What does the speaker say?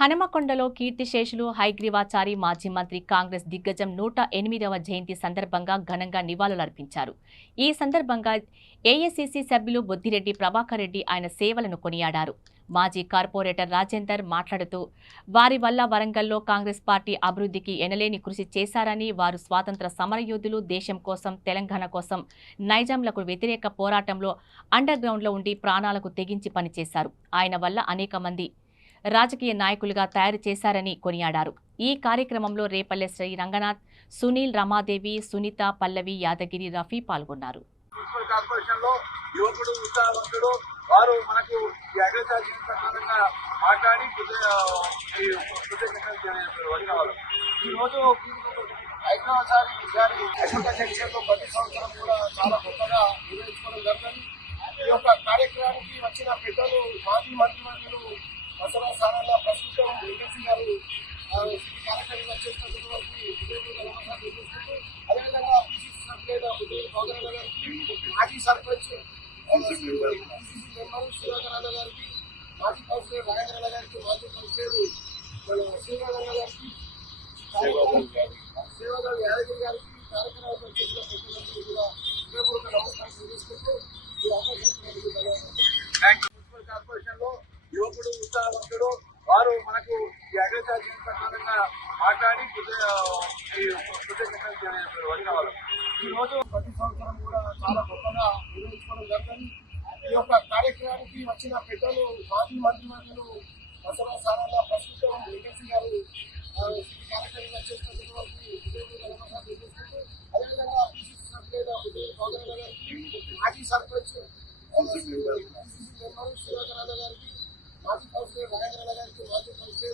హనుమకొండలో కీర్తిశేషులు హయగ్రీవాచారి మాజీ మంత్రి కాంగ్రెస్ దిగ్గజం 108వ జయంతి సందర్భంగా ఘనంగా నివాళులర్పించారు. ఈ సందర్భంగా ఏఐసీసీ సభ్యులు బొద్దిరెడ్డి ప్రభాకర్ రెడ్డి ఆయన సేవలను కొనియాడారు. మాజీ కార్పొరేటర్ రాజేందర్ మాట్లాడుతూ వారి వల్ల వరంగల్లో కాంగ్రెస్ పార్టీ అభివృద్ధికి ఎనలేని కృషి చేశారని, వారు స్వాతంత్ర సమరయోధులు, దేశం కోసం, తెలంగాణ కోసం నైజాంలకు వ్యతిరేక పోరాటంలో అండర్ గ్రౌండ్లో ఉండి ప్రాణాలకు తెగించి పనిచేశారు. ఆయన వల్ల అనేక మంది రాజకీయ నాయకులుగా తయారు చేశారని కొనియాడారు. ఈ కార్యక్రమంలో రేపల్లె శ్రీ రంగనాథ్, సునీల్, రమాదేవి, సునీత, పల్లవి, యాదగిరి, రఫీ పాల్గొన్నారు. వారు మనకు ఈ అగ్రజాతి ప్రకారంగా మాట్లాడి ఈరోజు హైదరాబాద్ గారి అగ్రికల్చర్లో ప్రతి సంవత్సరం కూడా చాలా గొప్పగా నిర్వహించుకోవడం జరుగుతుంది. ఈ యొక్క కార్యక్రమానికి వచ్చిన పెద్దలు మాజీ మంత్రివర్యులు వసరా సారాల ప్రస్తుతం ఎంఎస్సీ గారు కార్యక్రమంగా చేస్తున్నటువంటి అదేవిధంగా పిసిసి సభ్యులైన గౌరవ గారికి, మాజీ సర్పంచ్ మెంబరు శివగరాల గారికి, మాజీ కౌన్సిలర్ రాయగరాల గారికి, మాజీ కౌన్సిలర్ శ్రీగరాల గారికి, సేవగారు యాదగిరి గారికి, కార్యక్రమాలు చేసిన పెద్దలందరూ కూడా హృదయపూర్వక నమస్కారం తెలియజేసుకుంటూ ఈ అవకాశం మున్సిపల్ కార్పొరేషన్ లో యువకుడు, ఉత్సాహవంతుడు, వారు మనకు ఈ అగ్రజాతి ప్రకారంగా మాట్లాడి ఈ రోజు ప్రతి సంవత్సరం కూడా చాలా గొప్పగా నిర్వహించుకోవడం జరుగుతుంది. ఈ యొక్క కార్యక్రమానికి వచ్చిన పెద్దలు మాజీ మంత్రివర్యులు వసరా సారాల ప్రస్తుతం ఎంఎస్సీ గారు కార్యక్రమంగా చేస్తున్నటువంటి అదేవిధంగా పిసిసి సభ్యులైన గౌరవ గారికి, మాజీ సర్పంచ్ మెంబరు శివగరాల గారికి, మాజీ కౌన్సిలర్ రాయగరాల గారికి, మాజీ కౌన్సిలర్